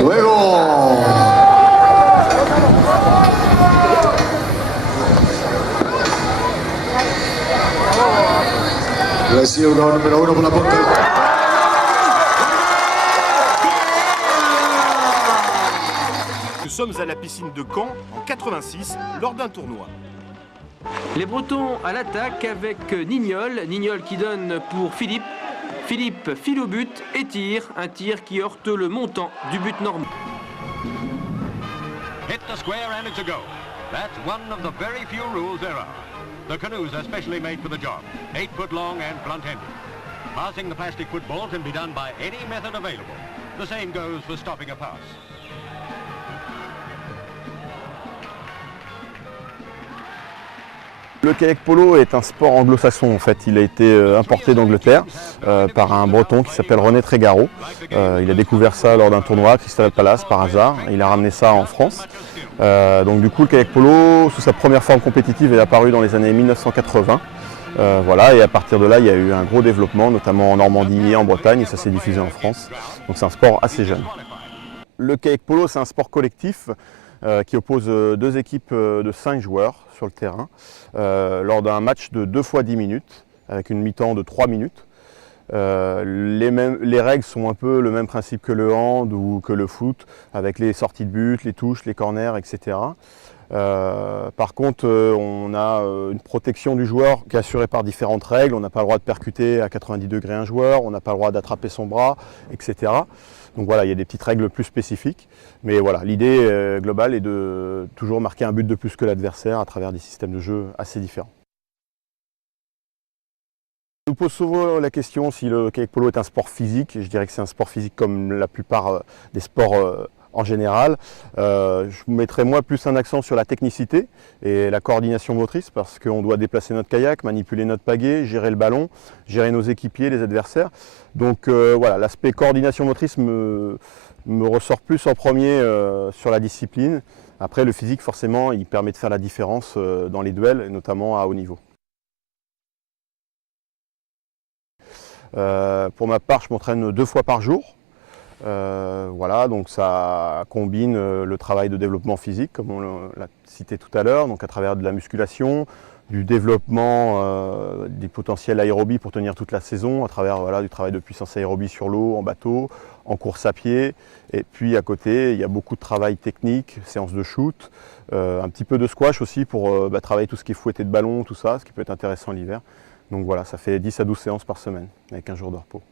Luego. Recibe jugador número 1 por la punta. Nous sommes à la piscine de Caen en 86 lors d'un tournoi. Les Bretons à l'attaque avec Nignol. Nignol qui donne pour Philippe. Philippe file au but et tire. Un tir qui heurte le montant du but normand. Hit the square and it's a go. That's one of the very few rules there are. The canoes are specially made for the job. 8 foot long and blunt-ended. Passing the plastic football can be done by any method available. The same goes for stopping a pass. Le kayak polo est un sport anglo-saxon en fait. Il a été importé d'Angleterre par un breton qui s'appelle René Trégaro. Il a découvert ça lors d'un tournoi à Crystal Palace par hasard. Il a ramené ça en France. Donc du coup le kayak polo sous sa première forme compétitive est apparu dans les années 1980. Voilà, et à partir de là il y a eu un gros développement, notamment en Normandie et en Bretagne, et ça s'est diffusé en France. Donc c'est un sport assez jeune. Le kayak polo c'est un sport collectif qui oppose deux équipes de 5 joueurs sur le terrain lors d'un match de 2 fois 10 minutes avec une mi-temps de 3 minutes. Les règles sont un peu le même principe que le hand ou que le foot avec les sorties de but, les touches, les corners, etc. Par contre, on a une protection du joueur qui est assurée par différentes règles. On n'a pas le droit de percuter à 90 degrés un joueur, on n'a pas le droit d'attraper son bras, etc. Donc voilà, il y a des petites règles plus spécifiques. Mais voilà, l'idée globale est de toujours marquer un but de plus que l'adversaire à travers des systèmes de jeu assez différents. Je nous pose souvent la question si le kayak polo est un sport physique. Je dirais que c'est un sport physique comme la plupart des sports en général. Je mettrais moi plus un accent sur la technicité et la coordination motrice parce qu'on doit déplacer notre kayak, manipuler notre pagaie, gérer le ballon, gérer nos équipiers, les adversaires. Donc voilà, l'aspect coordination motrice me ressort plus en premier sur la discipline. Après le physique forcément il permet de faire la différence dans les duels, notamment à haut niveau. Pour ma part, je m'entraîne 2 fois par jour. Voilà, donc ça combine le travail de développement physique, comme on l'a cité tout à l'heure, donc à travers de la musculation, du développement des potentiels aérobie pour tenir toute la saison, à travers voilà, du travail de puissance aérobie sur l'eau, en bateau, en course à pied. Et puis à côté, il y a beaucoup de travail technique, séances de shoot, un petit peu de squash aussi pour travailler tout ce qui est fouetté de ballon, tout ça, ce qui peut être intéressant l'hiver. Donc voilà, ça fait 10 à 12 séances par semaine, avec un jour de repos.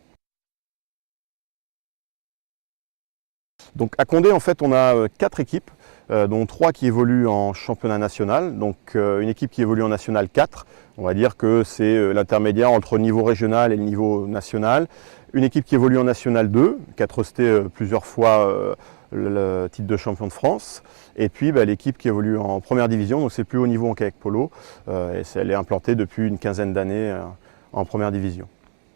Donc à Condé, en fait, on a 4 équipes, dont 3 qui évoluent en championnat national. Donc une équipe qui évolue en national 4, on va dire que c'est l'intermédiaire entre le niveau régional et le niveau national. Une équipe qui évolue en national 2, qui a trusté plusieurs fois le titre de champion de France. Et puis l'équipe qui évolue en première division, donc c'est le plus haut niveau en kayak polo. Elle est implantée depuis une quinzaine d'années en première division.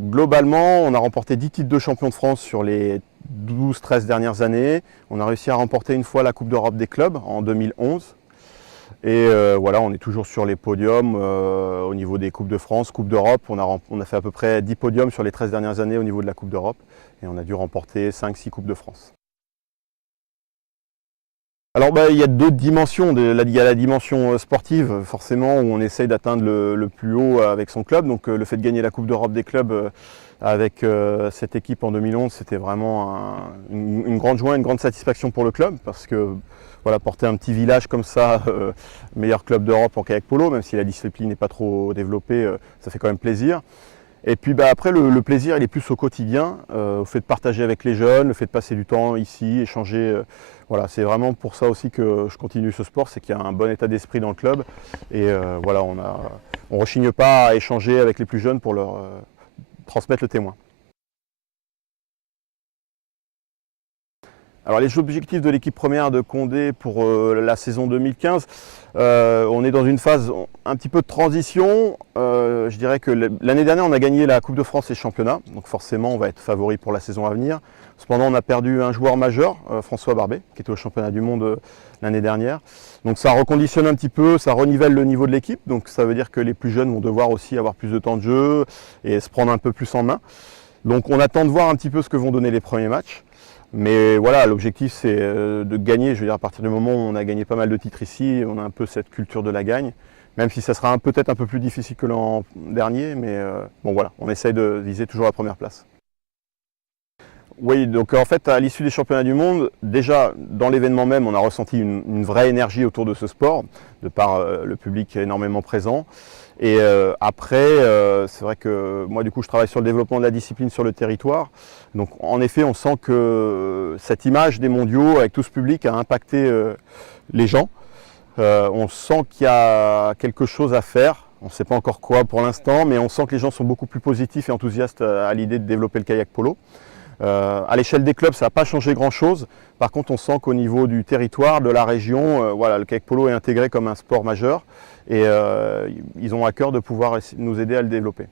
Globalement, on a remporté 10 titres de champion de France sur les 12-13 dernières années. On a réussi à remporter une fois la Coupe d'Europe des clubs en 2011. Et voilà, on est toujours sur les podiums au niveau des Coupes de France, Coupe d'Europe. On a fait à peu près 10 podiums sur les 13 dernières années au niveau de la Coupe d'Europe. Et on a dû remporter 5-6 Coupes de France. Alors il y a d'autres dimensions, il y a la dimension sportive forcément où on essaye d'atteindre le plus haut avec son club. Donc le fait de gagner la Coupe d'Europe des clubs avec cette équipe en 2011, c'était vraiment une grande joie, une grande satisfaction pour le club parce que voilà, porter un petit village comme ça, meilleur club d'Europe en kayak polo, même si la discipline n'est pas trop développée, ça fait quand même plaisir. Et puis après, le plaisir, il est plus au quotidien, au fait de partager avec les jeunes, le fait de passer du temps ici, échanger. Voilà, c'est vraiment pour ça aussi que je continue ce sport, c'est qu'il y a un bon état d'esprit dans le club. Et voilà, on ne rechigne pas à échanger avec les plus jeunes pour leur transmettre le témoin. Alors les objectifs de l'équipe première de Condé pour la saison 2015, on est dans une phase un petit peu de transition. Je dirais que l'année dernière on a gagné la Coupe de France et le championnat, donc forcément on va être favori pour la saison à venir. Cependant on a perdu un joueur majeur, François Barbet, qui était au championnat du monde l'année dernière. Donc ça reconditionne un petit peu, ça renivelle le niveau de l'équipe, donc ça veut dire que les plus jeunes vont devoir aussi avoir plus de temps de jeu et se prendre un peu plus en main. Donc on attend de voir un petit peu ce que vont donner les premiers matchs. Mais voilà, l'objectif c'est de gagner. Je veux dire, à partir du moment où on a gagné pas mal de titres ici, on a un peu cette culture de la gagne. Même si ça sera peut-être un peu plus difficile que l'an dernier, mais bon voilà, on essaye de viser toujours la première place. Oui, donc en fait, à l'issue des championnats du monde, déjà dans l'événement même, on a ressenti une vraie énergie autour de ce sport, de par le public énormément présent. Et après, c'est vrai que moi du coup je travaille sur le développement de la discipline sur le territoire. Donc en effet, on sent que cette image des mondiaux avec tout ce public a impacté les gens. On sent qu'il y a quelque chose à faire. On ne sait pas encore quoi pour l'instant, mais on sent que les gens sont beaucoup plus positifs et enthousiastes à l'idée de développer le kayak polo. À l'échelle des clubs, ça n'a pas changé grand-chose. Par contre, on sent qu'au niveau du territoire, de la région, voilà, le kayak polo est intégré comme un sport majeur et ils ont à cœur de pouvoir nous aider à le développer.